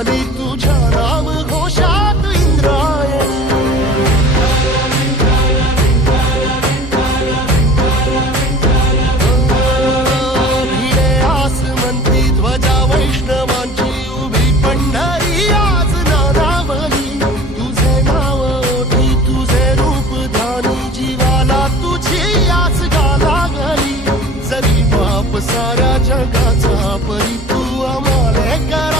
तुझ्या नाम घोषात इंद्रायणी? भिडे आसमंती ध्वजा वैष्णवांची उभी पंढरी आज नादावली. तुझे नाव ओठी तुझे रूप ध्यानी जीवाला तुझी आस गाला गली जरी बाप साऱ्या जगाचा परी तू आम्हाला करांची